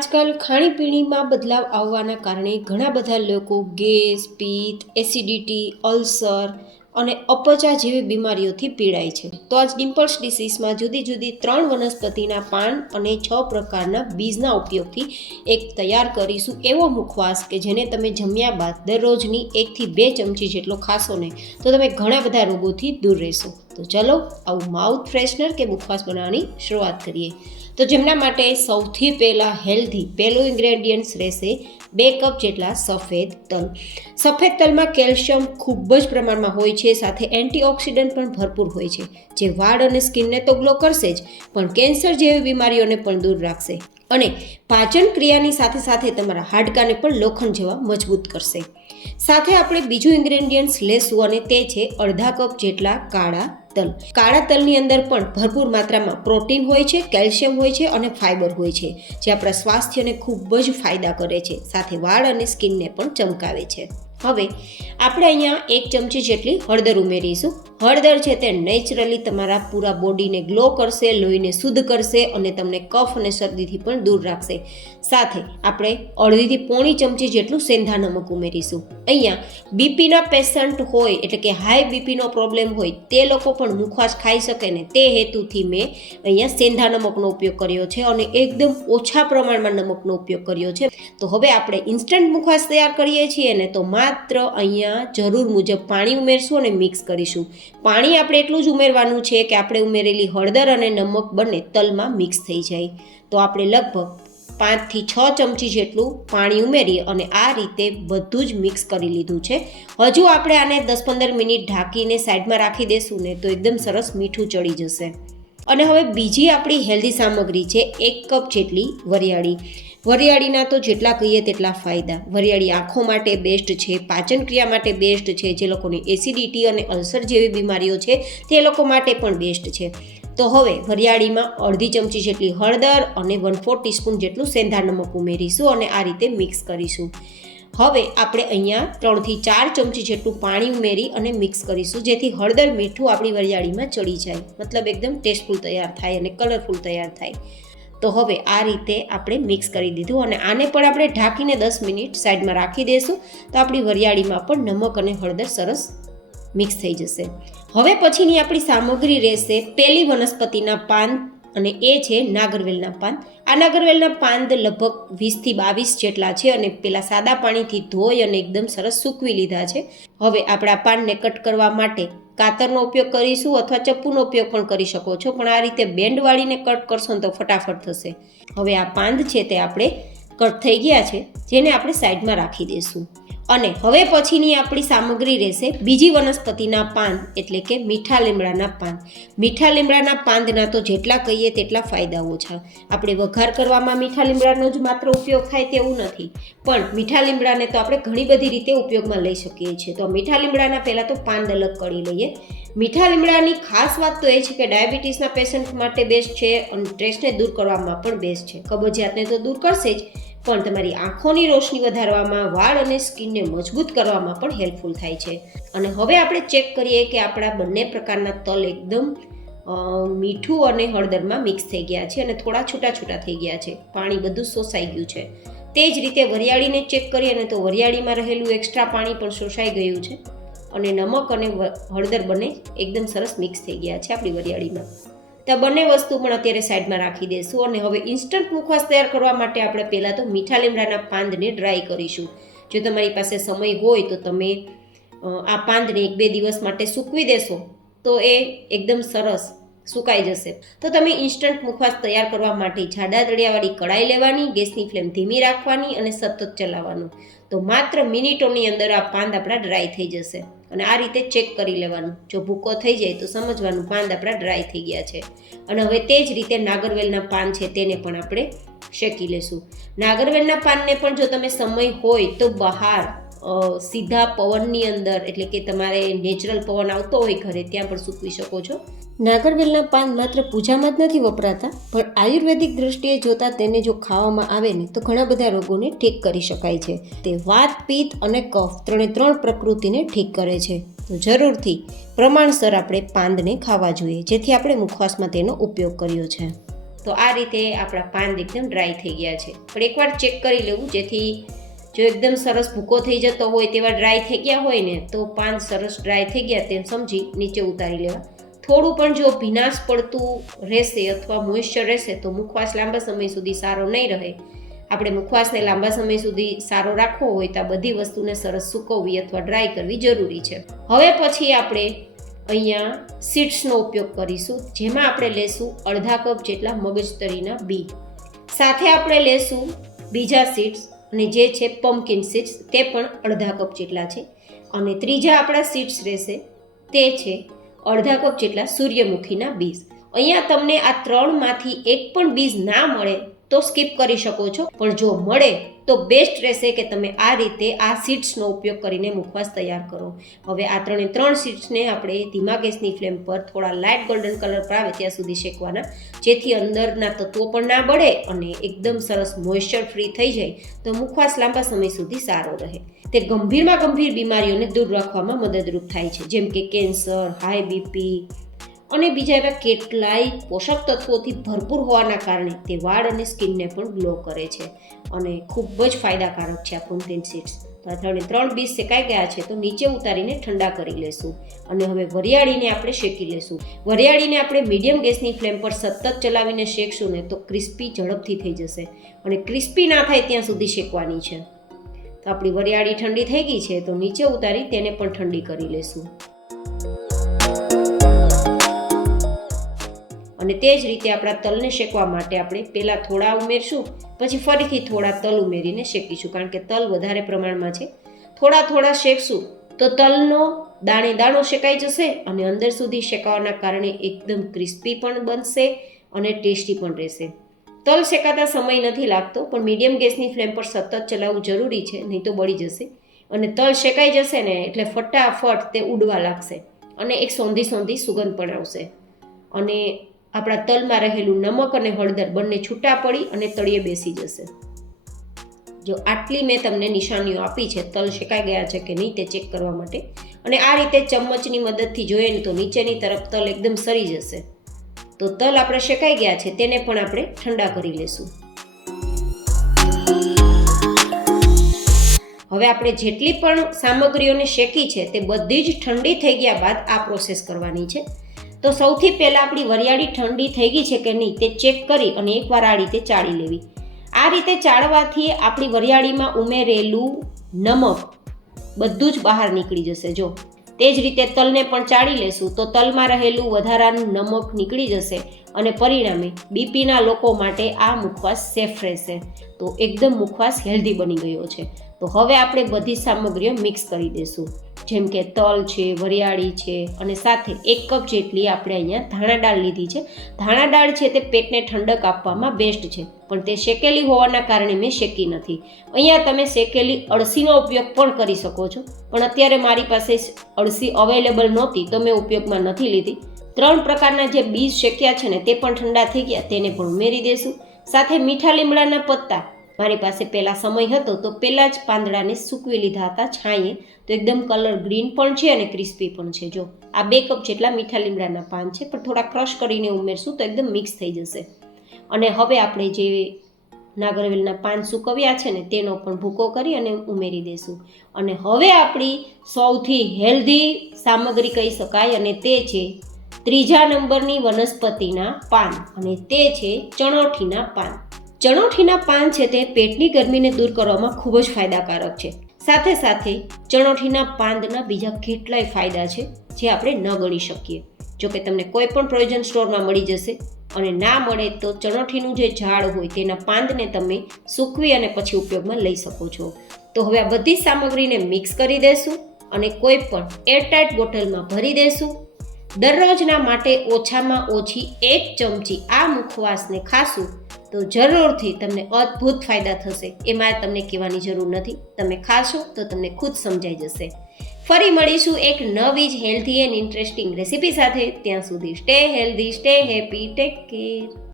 આજકાલ ખાણીપીણીમાં બદલાવ આવવાના કારણે ઘણા બધા લોકો ગેસ, પિત્ત, એસિડિટી, અલ્સર અને અપચા જેવી બીમારીઓથી પીડાય છે. તો આજ ડિમ્પલ્સ ડિસીઝમાં જુદી જુદી 3 વનસ્પતિના પાન અને 6 પ્રકારના બીજના ઉપયોગથી એક તૈયાર કરીશું એવો મુખવાસ કે જેને તમે જમ્યા બાદ દરરોજની 1 થી 2 ચમચી જેટલો ખાશો ને તો તમે ઘણા બધા રોગોથી દૂર રહેશો. તો ચલો આવું માઉથ ફ્રેશનર કે મુખવાસ બનાવવાની શરૂઆત કરીએ. તો જેમના માટે સૌથી પહેલાં હેલ્ધી પહેલું ઇન્ગ્રેડિયન્ટ્સ રહેશે 2 કપ જેટલા સફેદ તલ. સફેદ તલમાં કેલ્શિયમ ખૂબ જ પ્રમાણમાં હોય છે, સાથે એન્ટીઓક્સિડન્ટ પણ ભરપૂર હોય છે, જે વાળ અને સ્કિનને તો ગ્લો કરશે જ, પણ કેન્સર જેવી બીમારીઓને પણ દૂર રાખશે અને પાચન ક્રિયાની સાથે સાથે તમારા હાડકાને પણ લોખંડ જેવા મજબૂત કરશે. સાથે આપણે બીજું ઇન્ગ્રેડિયન્ટ્સ લેશું અને તે છે અડધા કપ જેટલા કાળા તલ. કાળા તલની અંદર પણ ભરપૂર માત્રામાં પ્રોટીન હોય છે, કેલ્શિયમ હોય છે અને ફાઇબર હોય છે, જે આપણા સ્વાસ્થ્યને ખૂબ જ ફાયદા કરે છે, સાથે વાળ અને સ્કિનને પણ ચમકાવે છે. હવે આપણે અહીંયા 1 ચમચી જેટલી હળદર ઉમેરીશું. હળદર છે તે નેચરલી તમારા પૂરા બોડીને ગ્લો કરશે, લોહીને શુદ્ધ કરશે અને તમને કફ અને શરદીથી પણ દૂર રાખશે. સાથે આપણે અડધીથી પોણી ચમચી જેટલું સેંધા નમક ઉમેરીશું. અહીંયા બીપીના પેશન્ટ હોય એટલે કે હાઈ બીપીનો પ્રોબ્લેમ હોય તે લોકો પણ મુખવાસ ખાઈ શકે ને તે હેતુથી મેં અહીંયા સેંધા નમકનો ઉપયોગ કર્યો છે અને એકદમ ઓછા પ્રમાણમાં નમકનો ઉપયોગ કર્યો છે. તો હવે આપણે ઇન્સ્ટન્ટ મુખવાસ તૈયાર કરીએ છીએ ને તો માત્ર અહીંયા જરૂર મુજબ પાણી ઉમેરશું અને મિક્સ કરીશું. પાણી આપણે એટલું જ ઉમેરવાનું છે કે આપણે ઉમેરેલી હળદર અને નમક બંને તલમાં મિક્સ થઈ જાય. તો આપણે લગભગ 5 થી 6 ચમચી જેટલું પાણી ઉમેરી અને આ રીતે બધું જ મિક્સ કરી લીધું છે. હજુ આપણે આને 10-15 મિનિટ ઢાંકીને સાઈડમાં રાખી દેશું ને તો એકદમ સરસ મીઠું ચડી જશે. અને હવે બીજી આપણી હેલ્ધી સામગ્રી છે 1 કપ જેટલી વરિયાળી. વરિયાળીના તો જેટલા કહીએ તેટલા ફાયદા. વરિયાળી આંખો માટે બેસ્ટ છે, પાચન ક્રિયા માટે બેસ્ટ છે, જે લોકોની એસિડિટી અને અલ્સર જેવી બીમારીઓ છે તે લોકો માટે પણ બેસ્ટ છે. તો હવે વરિયાળીમાં અડધી ચમચી જેટલી હળદર અને 1/4 ટીસ્પૂન જેટલું સેંધા નમક ઉમેરીશું અને આ રીતે મિક્સ કરીશું. હવે આપણે અહીંયા 3 થી 4 ચમચી જેટલું પાણી ઉમેરી અને મિક્સ કરીશું, જેથી હળદર મીઠું આપણી વરિયાળીમાં ચડી જાય, મતલબ એકદમ ટેસ્ટફુલ તૈયાર થાય અને કલરફુલ તૈયાર થાય. તો હવે આ રીતે આપણે મિક્સ કરી દીધું અને આને પણ આપણે ઢાંકીને 10 મિનિટ સાઈડમાં રાખી દઈશું. તો આપણી વરિયાળીમાં પણ નમક અને હળદર સરસ મિક્સ થઈ જશે. હવે પછીની આપણી સામગ્રી રહેશે પહેલી વનસ્પતિના પાન અને એ છે નાગરવેલના પાન. આ નાગરવેલના પાન લગભગ 20 થી 22 જેટલા છે અને પેલા સાદા પાણીથી ધોઈ અને એકદમ સરસ સૂકવી લીધા છે. હવે આપણે આ પાનને કટ કરવા માટે કાતરનો ઉપયોગ કરીશું અથવા ચપ્પુનો ઉપયોગ પણ કરી શકો છો, પણ આ રીતે બેન્ડ વાળીને કટ કરશો ને તો ફટાફટ થશે. હવે આ પાંદ છે તે આપણે કટ થઈ ગયા છે, જેને આપણે સાઈડમાં રાખી દઈશું. અને હવે પછીની આપણી સામગ્રી રહેશે બીજી વનસ્પતિના પાન એટલે કે મીઠા લીમડાના પાન. મીઠા લીમડાના પાંદના તો જેટલા કહીએ તેટલા ફાયદાઓ છે. આપણે વઘાર કરવામાં મીઠા લીમડાનો જ માત્ર ઉપયોગ થાય તેવું નથી, પણ મીઠા લીમડાને તો આપણે ઘણી બધી રીતે ઉપયોગમાં લઈ શકીએ છીએ. તો મીઠા લીમડાના પહેલાં તો પાન અલગ કરી લઈએ. મીઠા લીમડાની ખાસ વાત તો એ છે કે ડાયાબિટીસના પેશન્ટ માટે બેસ્ટ છે અને સ્ટ્રેસને દૂર કરવામાં પણ બેસ્ટ છે. કબજિયાતને તો દૂર કરશે જ, પણ તમારી આંખોની રોશની વધારવામાં, વાળ અને સ્કિનને મજબૂત કરવામાં પણ હેલ્પફુલ થાય છે. અને હવે આપણે ચેક કરીએ કે આપણા બંને પ્રકારના તલ એકદમ મીઠું અને હળદરમાં મિક્સ થઈ ગયા છે અને થોડા છૂટા છૂટા થઈ ગયા છે, પાણી બધું શોષાઈ ગયું છે. તે જ રીતે વરિયાળીને ચેક કરીએ ને તો વરિયાળીમાં રહેલું એક્સ્ટ્રા પાણી પણ શોષાઈ ગયું છે અને નમક અને હળદર બંને એકદમ સરસ મિક્સ થઈ ગયા છે આપણી વરિયાળીમાં. તો બંને વસ્તુ પણ અત્યારે સાઈડમાં રાખી દઈશું અને હવે ઇન્સ્ટન્ટ મુખવાસ તૈયાર કરવા માટે આપણે પહેલાં તો મીઠા લીમડાના પાંદને ડ્રાય કરીશું. જો તમારી પાસે સમય હોય તો તમે આ પાંદને 1-2 દિવસ માટે સૂકવી દેશો તો એ એકદમ સરસ સુકાઈ જશે. તો તમે ઇન્સ્ટન્ટ મુખવાસ તૈયાર કરવા માટે જાડા તળિયાવાળી કડાઈ લેવાની, ગેસની ફ્લેમ ધીમી રાખવાની અને સતત ચલાવવાનું. તો માત્ર મિનિટોની અંદર આ પાંદ આપણા ડ્રાય થઈ જશે અને આ રીતે ચેક કરી લેવાનું. જો ભૂકો થઈ જાય તો સમજવાનું પાંદ આપણા ડ્રાય થઈ ગયા છે. અને હવે તે જ રીતે નાગરવેલના પાન છે તેને પણ આપણે શેકી લેશું. નાગરવેલના પાનને પણ જો તમે સમય હોય તો બહાર સીધા પવનની અંદર, એટલે કે તમારે નેચરલ પવન આવતો હોય ઘરે, ત્યાં પણ સૂકવી શકો છો. નાગરવેલના પાન માત્ર પૂજામાં જ નથી વપરાતા, પણ આયુર્વેદિક દ્રષ્ટિએ જોતા તેને જો ખાવામાં આવે ને તો ઘણા બધા રોગોને ઠીક કરી શકાય છે. તે વાત, પિત્ત અને કફ ત્રણે પ્રકૃતિને ઠીક કરે છે. તો જરૂરથી પ્રમાણસર આપણે પાંદને ખાવા જોઈએ, જેથી આપણે મુખવાસમાં તેનો ઉપયોગ કર્યો છે. તો આ રીતે આપણા પાન એકદમ ડ્રાય થઈ ગયા છે. પણ એકવાર ચેક કરી લેવું, જેથી જો એકદમ સરસ ભૂકો થઈ જતો હોય તેવા ડ્રાય થઈ ગયા હોય ને તો પાન સરસ ડ્રાય થઈ ગયા તેમ સમજી નીચે ઉતારી લેવા. થોડું પણ જો ભીનાશ પડતું રહેશે અથવા મોઇશ્ચર રહેશે તો મુખવાસ લાંબા સમય સુધી સારો નહીં રહે. આપણે મુખવાસને લાંબા સમય સુધી સારો રાખવો હોય તો આ બધી વસ્તુને સરસ સૂકવવી અથવા ડ્રાય કરવી જરૂરી છે. હવે પછી આપણે અહીંયા સીડ્સનો ઉપયોગ કરીશું, જેમાં આપણે લેશું અડધા કપ જેટલા મગજતરીના બી. સાથે આપણે લેશું બીજા સીડ્સ અને જે છે પમ્પકિન સીડ્સ, તે પણ અડધા કપ જેટલા છે. અને ત્રીજા આપણા સીડ્સ રહેશે તે છે અડધા કપ જેટલા સૂર્યમુખીના બીજ. અહીંયા તમને આ ત્રણમાંથી એક પણ બીજ ના મળે તો સ્કીપ કરી શકો છો, પણ જો મળે તો બેસ્ટ રહેશે કે તમે આ રીતે આ સીડ્સનો ઉપયોગ કરીને મુખવાસ તૈયાર કરો. હવે આ ત્રણ સીડ્સને આપણે ધીમા ગેસની ફ્લેમ પર થોડા લાઇટ ગોલ્ડન કલર પર આવે ત્યાં સુધી શેકવાના, જેથી અંદરના તત્વો પણ ના બળે અને એકદમ સરસ મોઇશ્ચર ફ્રી થઈ જાય તો મુખવાસ લાંબા સમય સુધી સારો રહે. તે ગંભીરમાં ગંભીર બીમારીઓને દૂર રાખવામાં મદદરૂપ થાય છે, જેમ કે કેન્સર, હાઈ બીપી અને બીજા એવા કેટલાય પોષક તત્વોથી ભરપૂર હોવાના કારણે તે વાળ અને સ્કિનને પણ ગ્લો કરે છે અને ખૂબ જ ફાયદાકારક છે આ પમ્પકિન સીડ્સ. તો આ ત્રણ બીજ શેકાઈ ગયા છે તો નીચે ઉતારીને ઠંડા કરી લેશું અને હવે વરિયાળીને આપણે શેકી લેશું. વરિયાળીને આપણે મીડિયમ ગેસની ફ્લેમ પર સતત ચલાવીને શેકશું ને તો ક્રિસ્પી ઝડપથી થઈ જશે અને ક્રિસ્પી ના થાય ત્યાં સુધી શેકવાની છે. તો આપણી વરિયાળી ઠંડી થઈ ગઈ છે તો નીચે ઉતારી તેને પણ ઠંડી કરી લેશું. અને તે જ રીતે આપણા તલને શેકવા માટે આપણે પહેલાં થોડા ઉમેરશું, પછી ફરીથી થોડા તલ ઉમેરીને શેકીશું, કારણ કે તલ વધારે પ્રમાણમાં છે. થોડા શેકશું તો તલનો દાણો શેકાઈ જશે અને અંદર સુધી શેકાવાના કારણે એકદમ ક્રિસ્પી પણ બનશે અને ટેસ્ટી પણ રહેશે. તલ શેકાતા સમય નથી લાગતો, પણ મીડિયમ ગેસની ફ્લેમ પર સતત ચલાવવું જરૂરી છે, નહીં તો બળી જશે. અને તલ શેકાઈ જશે ને એટલે ફટાફટ તે ઉડવા લાગશે અને એક સોંધી સુગંધ પણ આવશે અને આપણા તલમાં રહેલું નમક અને હળદર બંને છૂટા પડી અને તળિયે બેસી જશે. જો આટલી મેં તમને નિશાનીઓ આપી છે તલ શેકાઈ ગયા છે કે નહીં તે ચેક કરવા માટે. અને આ રીતે ચમચની મદદથી જોઈએ ને તો નીચેની તરફ તલ એકદમ સરી જશે. તો તલ આપણે શેકાઈ ગયા છે તેને પણ આપણે ઠંડા કરી લેશું. હવે આપણે જેટલી પણ સામગ્રીઓને શેકી છે તે બધી જ ઠંડી થઈ ગયા બાદ આ પ્રોસેસ કરવાની છે. તો સૌથી પહેલાં આપણી વરિયાળી ઠંડી થઈ ગઈ છે કે નહીં તે ચેક કરી અને એકવાર આ રીતે ચાળી લેવી. આ રીતે ચાળવાથી આપણી વરિયાળીમાં ઉમેરેલું નમક બધું જ બહાર નીકળી જશે. જો તે જ રીતે તલને પણ ચાળી લેશું તો તલમાં રહેલું વધારાનું નમક નીકળી જશે અને પરિણામે બીપીના લોકો માટે આ મુખવાસ સેફ રહેશે. તો એકદમ મુખવાસ હેલ્ધી બની ગયો છે. તો હવે આપણે બધી સામગ્રીઓ મિક્સ કરી દઈશું, જેમ કે તલ છે, વરિયાળી છે અને સાથે 1 કપ જેટલી આપણે અહીંયા ધાણા દાળ લીધી છે. ધાણા દાળ છે તે પેટને ઠંડક આપવામાં બેસ્ટ છે, પણ તે શેકેલી હોવાના કારણે મેં શેકી નથી. અહીંયા તમે શેકેલી અળસીનો ઉપયોગ પણ કરી શકો છો, પણ અત્યારે મારી પાસે અળસી અવેલેબલ નહોતી તો મેં ઉપયોગમાં નથી લીધી. 3 પ્રકારના જે બીજ શેક્યા છે ને તે પણ ઠંડા થઈ ગયા, તેને પણ ઉમેરી દઈશું. સાથે મીઠા લીમડાના પત્તા મારી પાસે પહેલાં સમય હતો તો પહેલાં જ પાંદડાને સૂકવી લીધા હતા છાંયે, તો એકદમ કલર ગ્રીન પણ છે અને ક્રિસ્પી પણ છે. જો આ 2 કપ જેટલા મીઠા લીમડાના પાન છે, પણ થોડા ક્રશ કરીને ઉમેરશું તો એકદમ મિક્સ થઈ જશે. અને હવે આપણે જે નાગરવેલના પાન સૂકવ્યા છે ને તેનો પણ ભૂકો કરી અને ઉમેરી દઈશું. અને હવે આપણી સૌથી હેલ્ધી સામગ્રી કહી શકાય અને તે છે 3જા નંબરની વનસ્પતિના પાન અને તે છે ચણોઠીના પાન. ચણોઠીના પાન છે તે પેટની ગરમીને દૂર કરવામાં ખૂબ જ ફાયદાકારક છે. સાથે સાથે ચણોઠીના પાંદના બીજા કેટલાય ફાયદા છે જે આપણે ન ગણી શકીએ. જો કે તમને કોઈ પણ પ્રોવિઝન સ્ટોરમાં મળી જશે, અને ના મળે તો ચણોઠીનું જે ઝાડ હોય તેના પાંદને તમે સૂકવી અને પછી ઉપયોગમાં લઈ શકો છો. તો હવે આ બધી સામગ્રીને મિક્સ કરી દેશું અને કોઈ પણ એરટાઇટ બોટલમાં ભરી દેશું. દરરોજના માટે ઓછામાં ઓછી 1 ચમચી આ મુખવાસને ખાશું તો જરૂરથી તમને અદ્ભુત ફાયદા થશે. એમાં તમને કહેવાની જરૂર નથી, તમે ખાશો તો તમને ખુદ સમજાઈ જશે. ફરી મળીશું એક નવી જ હેલ્ધી એન્ડ ઇન્ટરેસ્ટિંગ રેસીપી સાથે. ત્યાં સુધી stay healthy, stay happy, take care.